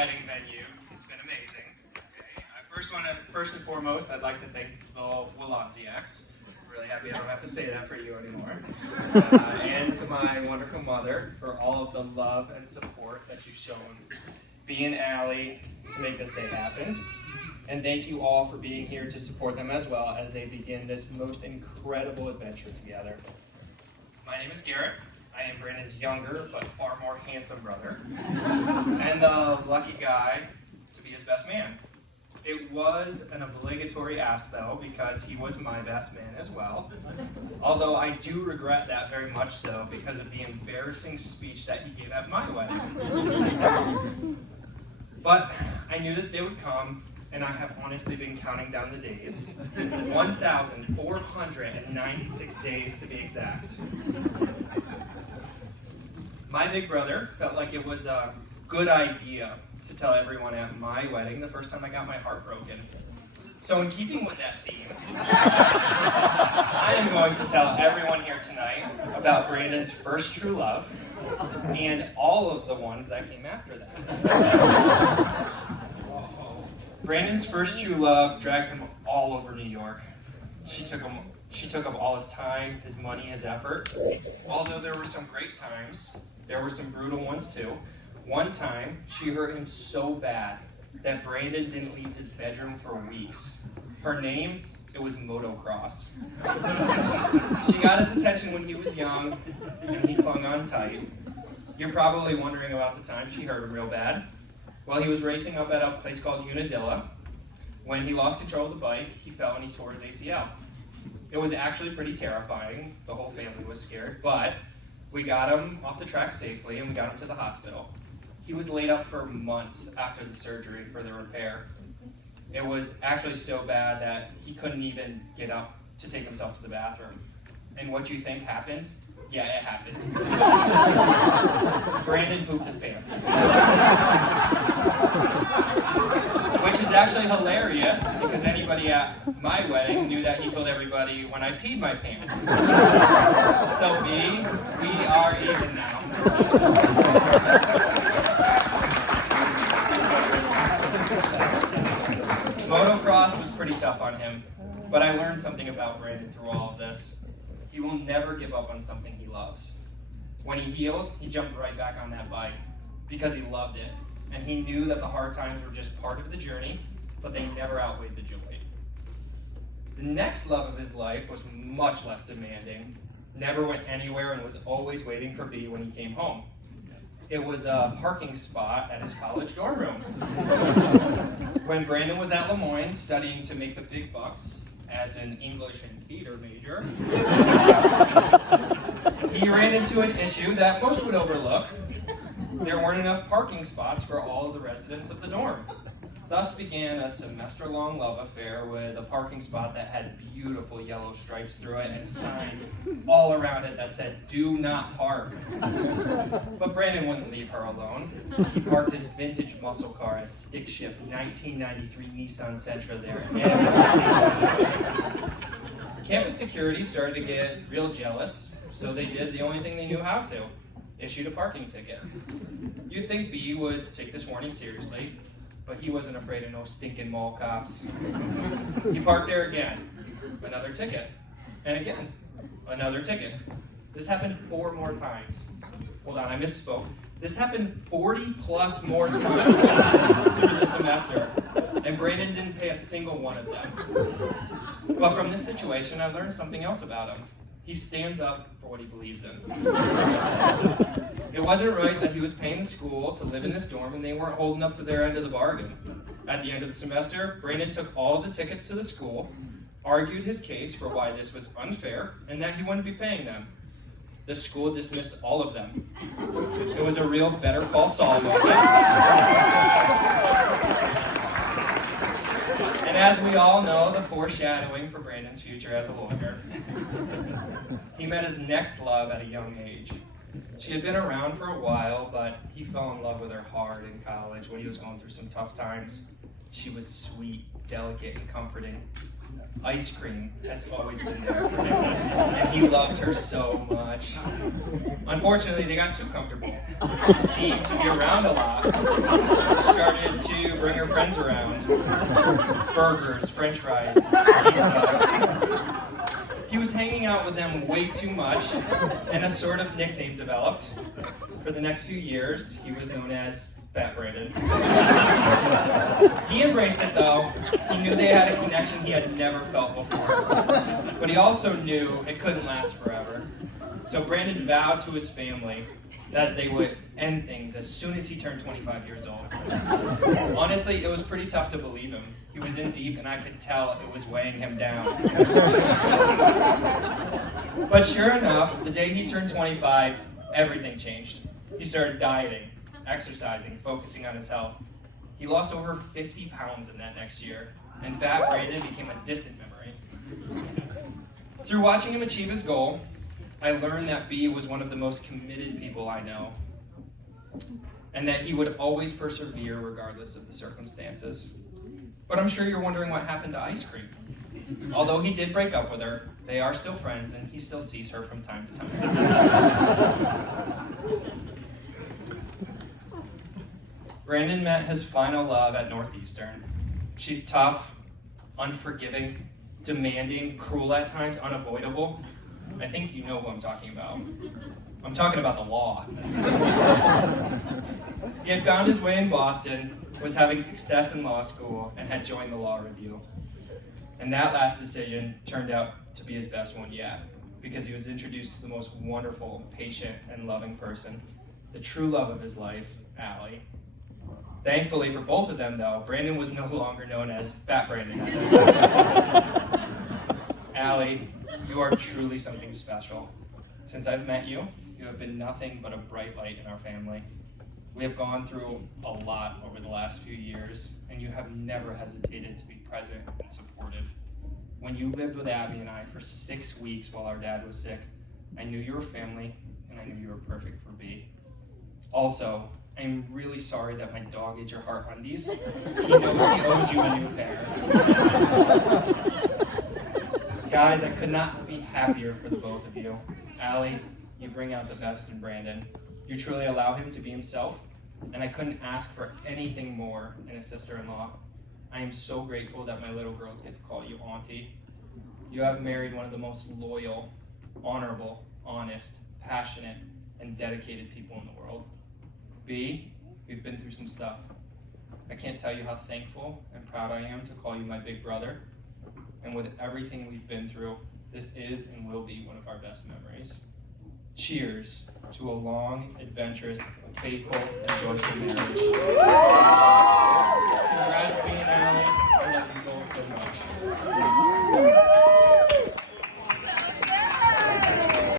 wedding venue. It's been amazing. Okay. First and foremost, I'd like to thank the Wolanziaks. Really happy I don't have to say that for you anymore. And to my wonderful mother for all of the love and support that you've shown me and Allie to make this day happen. And thank you all for being here to support them as well as they begin this most incredible adventure together. My name is Garrett. I am Brandon's younger but far more handsome brother, and the lucky guy to be his best man. It was an obligatory ask though, because he was my best man as well. Although I do regret that very much so because of the embarrassing speech that he gave at my wedding. But I knew this day would come, and I have honestly been counting down the days. 1,496 days to be exact. My big brother felt like it was a good idea to tell everyone at my wedding the first time I got my heart broken. So in keeping with that theme, I am going to tell everyone here tonight about Brandon's first true love and all of the ones that came after that. Brandon's first true love dragged him all over New York. She took up all his time, his money, his effort. Although there were some great times, there were some brutal ones too. One time, she hurt him so bad that Brandon didn't leave his bedroom for weeks. Her name, it was motocross. She got his attention when he was young, and he clung on tight. You're probably wondering about the time she hurt him real bad. Well, he was racing up at a place called Unadilla. When he lost control of the bike, he fell and he tore his ACL. It was actually pretty terrifying. The whole family was scared, but we got him off the track safely and we got him to the hospital. He was laid up for months after the surgery for the repair. It was actually so bad that he couldn't even get up to take himself to the bathroom. And what do you think happened? Yeah, it happened. Brandon pooped his pants. Which is actually hilarious because anybody at my wedding knew that he told everybody when I peed my pants. So we are even now. Motocross was pretty tough on him, but I learned something about Brandon through all of this. He will never give up on something he loves. When he healed, he jumped right back on that bike because he loved it. And he knew that the hard times were just part of the journey, but they never outweighed the joy. The next love of his life was much less demanding, never went anywhere, and was always waiting for B when he came home. It was a parking spot at his college dorm room. When Brandon was at Lemoyne studying to make the big bucks, as an English and theater major, he ran into an issue that most would overlook. There weren't enough parking spots for all of the residents of the dorm. Thus began a semester-long love affair with a parking spot that had beautiful yellow stripes through it and signs all around it that said, "Do not park." But Brandon wouldn't leave her alone. He parked his vintage muscle car, a stick shift 1993 Nissan Sentra there every single day. Campus security started to get real jealous, so they did the only thing they knew how to: issued a parking ticket. You'd think B would take this warning seriously, but he wasn't afraid of no stinking mall cops. He parked there again, another ticket, and again, another ticket. This happened 4 more times. Hold on, I misspoke. This happened 40 plus more times through the semester, and Brandon didn't pay a single one of them. But from this situation, I learned something else about him. He stands up for what he believes in. It wasn't right that he was paying the school to live in this dorm and they weren't holding up to their end of the bargain. At the end of the semester, Brandon took all of the tickets to the school, argued his case for why this was unfair and that he wouldn't be paying them. The school dismissed all of them. It was a real Better Call Saul moment. And as we all know, the foreshadowing for Brandon's future as a lawyer. He met his next love at a young age. She had been around for a while, but he fell in love with her hard in college when he was going through some tough times. She was sweet, delicate, and comforting. Ice cream has always been there for him, and he loved her so much. Unfortunately, they got too comfortable. She seemed to be around a lot. Started to bring her friends around. Burgers, french fries, pizza. He was hanging out with them way too much, and a sort of nickname developed. For the next few years, he was known as Fat Brandon. He embraced it though. He knew they had a connection he had never felt before. But he also knew it couldn't last forever. So Brandon vowed to his family that they would end things as soon as he turned 25 years old. Honestly, it was pretty tough to believe him. He was in deep and I could tell it was weighing him down. But sure enough, the day he turned 25, everything changed. He started dieting, exercising, focusing on his health. He lost over 50 pounds in that next year, and Fat Brandon became a distant memory. Through watching him achieve his goal, I learned that B was one of the most committed people I know, and that he would always persevere regardless of the circumstances. But I'm sure you're wondering what happened to Ice Cream. Although he did break up with her, they are still friends, and he still sees her from time to time. Brandon met his final love at Northeastern. She's tough, unforgiving, demanding, cruel at times, unavoidable. I think you know who I'm talking about. I'm talking about the law. He had found his way in Boston, was having success in law school, and had joined the law review. And that last decision turned out to be his best one yet, because he was introduced to the most wonderful, patient, and loving person, the true love of his life, Allie. Thankfully for both of them, though, Brandon was no longer known as Fat Brandon. Allie, you are truly something special. Since I've met you, you have been nothing but a bright light in our family. We have gone through a lot over the last few years, and you have never hesitated to be present and supportive. When you lived with Abby and I for 6 weeks while our dad was sick, I knew you were family, and I knew you were perfect for B. Also, I'm really sorry that my dog ate your heart undies. He knows he owes you a new pair. Guys, I could not be happier for the both of you. Allie, you bring out the best in Brandon. You truly allow him to be himself, and I couldn't ask for anything more in a sister-in-law. I am so grateful that my little girls get to call you Auntie. You have married one of the most loyal, honorable, honest, passionate, and dedicated people in the world. B, we've been through some stuff. I can't tell you how thankful and proud I am to call you my big brother. And with everything we've been through, this is and will be one of our best memories. Cheers to a long, adventurous, faithful, and joyful marriage.